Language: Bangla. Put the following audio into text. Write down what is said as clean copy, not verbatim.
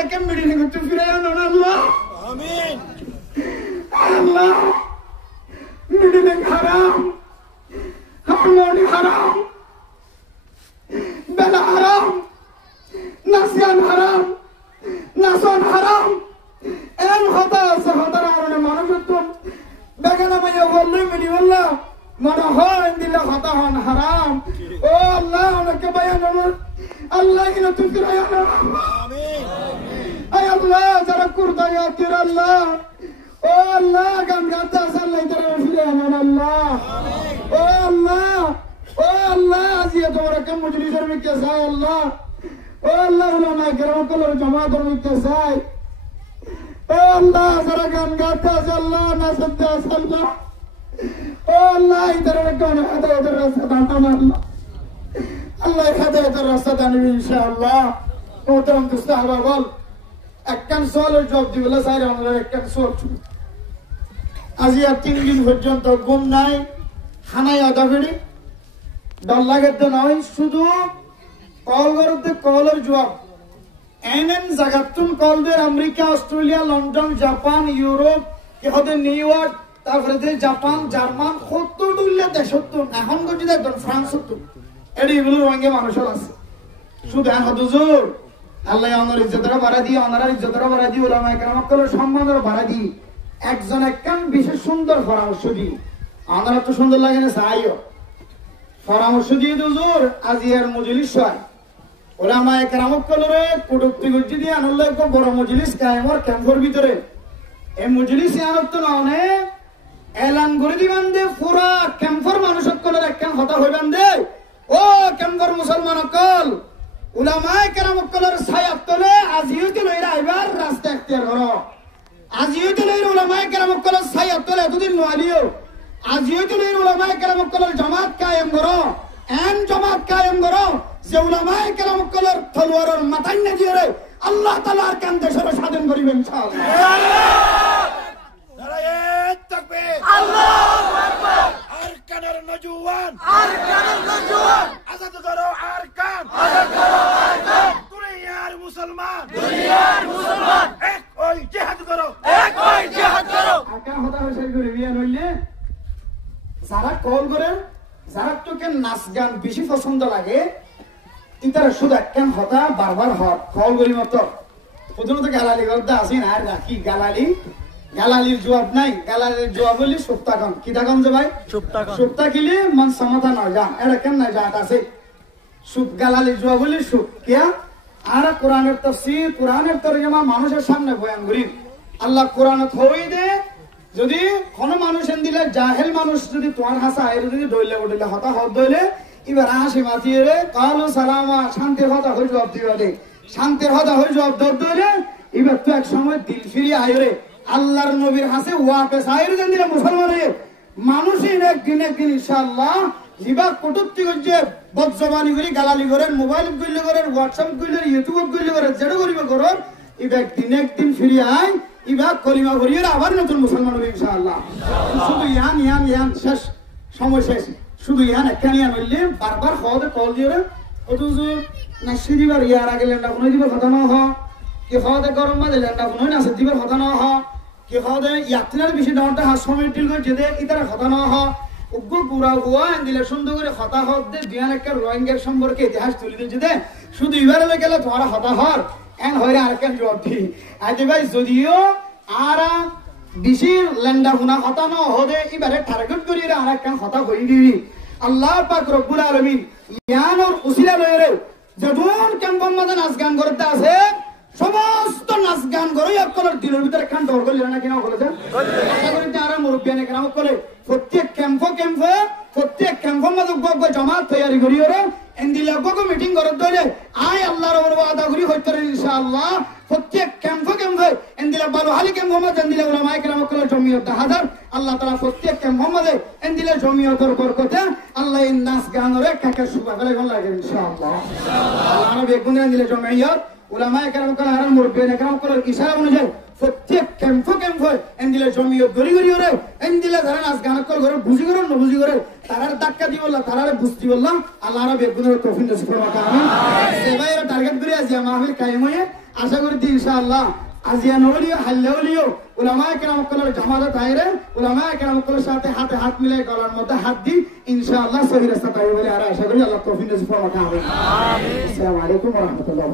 একে মিডিনে করতে ফিরে আনুন আল্লাহ আমিন আল্লাহ মিডিনে হারাম হারমোনি হারাম বেলা হারাম নাসিয়ান হারাম নাসন হারাম এন হতা আছে হতার কারণে মানুষ বেগানা মাইয়া বললে মিনি বললাম মনে হয় দিলে হতা হন হারাম ও আল্লাহ অনেকে বায়ান আল্লাহ কিনা তুমি ফিরাই আনো আয় আল্লাহ যারা কুরদা ইয়াতির আল্লাহ ও আল্লাহ গান গাতা আল্লাহ তারা ফিরে আনো আল্লাহ ও আল্লাহ আজিয়া তোমার কে মজলিসের মধ্যে চাই আল্লাহ ও আল্লাহ উলামা কেরাম কলর জামাতের মধ্যে চাই ও আল্লাহ যারা গান গাতা আল্লাহ নাচতে আল্লাহ ও আল্লাহ ইদারের গান হেদায়েতের রাস্তা দান আল্লাহ আল্লাহ হেদায়েতের রাস্তা দানবি ইনশাআল্লাহ মোহতারাম দোস্ত আহবাব একখান সওয়ালের জবাব দিবলা চাই আমরা একখান সওয়াল আজি আর 3 দিন পর্যন্ত ঘুম নাই খানায় আদা ফেরি ডর লাগে তো নয় শুধু কল করতে কলের জবাব এনএন জাগাতুন কল দের America Australia London Japan Europe ইহতে নিউ ইয়র্ক তারপরে জাপান জার্মান 70 দুল্লা দেশ 70 এখন যদি দেখুন ফ্রান্স 70 এডি এগুলোর রঙে মানুষের আছে শুধু এখন হুজুর আল্লাহ আমার ইজ্জতরা বাড়া দিয়ে ওনারা ইজ্জতরা বাড়া দিয়ে ওলামা কেরাম কলের সম্মানরা বাড়া দিয়ে একজন একখান বিশেষ সুন্দর পরামর্শ দিই আমরা তো সুন্দর লাগে না চাইও পরামর্শ দিয়ে হুজুর আজি আর মজলিস হয় ওলামা কেরাম কলরে কুটুক্তি গুজি দিয়ে আনলে এক বড় মজলিস কায়েমর ক্যাম্পের ভিতরে এই মজলিস আনত না অনেক এলান করে দিবেন দে পুরা ক্যাম্পের মানুষ কলের একখান হতা হইবেন দে ও ক্যাম্পের মুসলমান কল উলামা কেরাম কলের ছায়াত তলে আজিও তো লইরা আইবার রাস্তা এখতিয়ার করো আজিও তো লইরা উলামা কেরাম কলের ছায়াত তলে এতদিন নোয়ালিও আজিও তো লইরা উলামা কেরাম কলের জামাত কায়েম করো এন জামাত কায়েম করো যে উলামা কেরাম কলের তলোয়ারের মাথায় না দিয়ে আল্লাহ তাআলার কান দেশের স্বাধীন করিবেন ইনশাআল্লাহ নারায়ে তাকবীর আল্লাহু আকবার আরকানের নজওয়ান আজাদ করো আরকান দুনিয়ার মুসলমান এক ওই জিহাদ করো আরকান হতা হইছে করে বিয়ান হইলে যারা কল করে যারা তোকে নাচ গান বেশি পছন্দ লাগে ইতারা শুধু একখান হতা বারবার হট কল করি মতো প্রথমত গালালি করতে আসি না আর রাখি গালালির জবাব নাই গালালির জবাব হইলে সুপ্তাকন কি থাকন যে ভাই সুপ্তা কিলে মন সমাধান হয় যা এটা কেন না জাত আছে সুপ গালালির জবাব হইলে সুপ কিয়া আর কোরআনের তাফসীর কোরআনের তরজমা মানুষের সামনে বয়ান করি আল্লাহ কোরআনত হই দে যদি কোন মানুষ দিলে জাহেল মানুষ যদি তোমার হাসা এর যদি দইলে উঠলে হতা হত দইলে এবার হাসি মাতিয়ে রে কালো সালামা শান্তির হতা হই জবাব দিবা দে শান্তির হতা হই জবাব দইলে এবার তো এক সময় দিল ফিরিয়ে আয়রে আল্লাহর নবীর হাসে ওয়াপে সাইর দেন দিলে মুসলমানের মানুষই একদিন ইনশাআল্লাহ হিবা কটুক্তি করছে বদজবানি করে গালালি করেন মোবাইল গুলি করেন হোয়াটসঅ্যাপ গুলি ইউটিউব গুলি করেন যেটা করিবে করেন এবার একদিন ফিরিয়ে আয় এবার কলিমা করিয়ে আবার নতুন মুসলমান হবে ইনশাআল্লাহ শুধু ইয়ান শেষ সময় শেষ শুধু ইয়ান একখান ইয়ান হইলে বারবার খাওয়াতে কল দিয়ে অথচ নাসি দিবার ইয়ার আগে লেন্ডা কোনো দিবার কথা না হয় কি খাওয়াতে গরম বাজে লেন্ডা কোনো নাসি দিবার কথা না হয় কি খাওয়াতে ইয়াত্রার বেশি ডাউনটা হাস সময় টিল করে যেতে ইতারা কথা না হয় উগ্র পুরা হুয়া দিলে সুন্দর করে হতা হত দে দুয়ান একটা রোহিঙ্গার সম্পর্কে ইতিহাস তুলে দিচ্ছে দে শুধু এবারে গেলে তোমার হতা হর এন হইরে আরেকখান জবাব দি আজ ভাই যদিও আর বেশি লেন্ডা হুনা হতা না হদে এবারে টার্গেট করি আরেকখান হতা হই দিবি আল্লাহ পাক রব্বুল আলামিন ইয়ানোর উসিলা লইরে যদুন ক্যাম্পন মাঝে নাচ গান করতে আছে সমস্ত নাচ গান করে আপনার দিনের ভিতরে একখান ডর করলে না কিনা বলেছেন আর মুরব্বিয়ানে কেন করে প্রত্যেক ক্যাম্পের মাঝে জমাত তৈরি করি ওরা এন্দিলা গো মিটিং করে ধরে আয় আল্লাহর ওপর ওয়াদা করি হইতে ইনশাআল্লাহ প্রত্যেক ক্যাম্পে এন্দিলা বালু হালি ক্যাম্পের মাঝে এন্দিলা উলামায়ে কেরাম করে জমিয়ত হাজার আল্লাহ তাআলা প্রত্যেক ক্যাম্পের মাঝে এন্দিলা জমিয়তের বরকতে আল্লাহ এই নাচ গানরে কাকে সুবা করে লাগে ইনশাআল্লাহ আল্লাহ বেগুনে এন্দিলা জমিয়ত উলামায়ে কেরাম করে আর মুরব্বিয়ানে কেরাম করে ইশারা অনুযায়ী প্রত্যেক ক্যাম্পে এন্দিলা জমিয়ত গরি ওরে এন্দিলা যারা নাচ গান করে বুঝি করে না বুঝি করে তারার ধাক্কা দি বললা তারারে বুঝতি বললাম আল্লাহর বেগুনের তৌফিক নসিব ফরমাক আমিন সেবাইরা টার্গেট করে আজিয়া মাহফিল কায়েম হয়ে আশা করি ইনশাআল্লাহ আজিয়া নলিও হাল্লাউলিও উলামায়ে কেরাম কলের জামাতে তাইরে উলামায়ে কেরাম কলের সাথে হাতে হাত মিলাই গলার মধ্যে হাত দি ইনশাআল্লাহ সহি রাস্তা তাই বলে আর আশা করি আল্লাহ তৌফিক নসিব ফরমাক আমিন। আসসালামু আলাইকুম ওয়া রাহমাতুল্লাহ।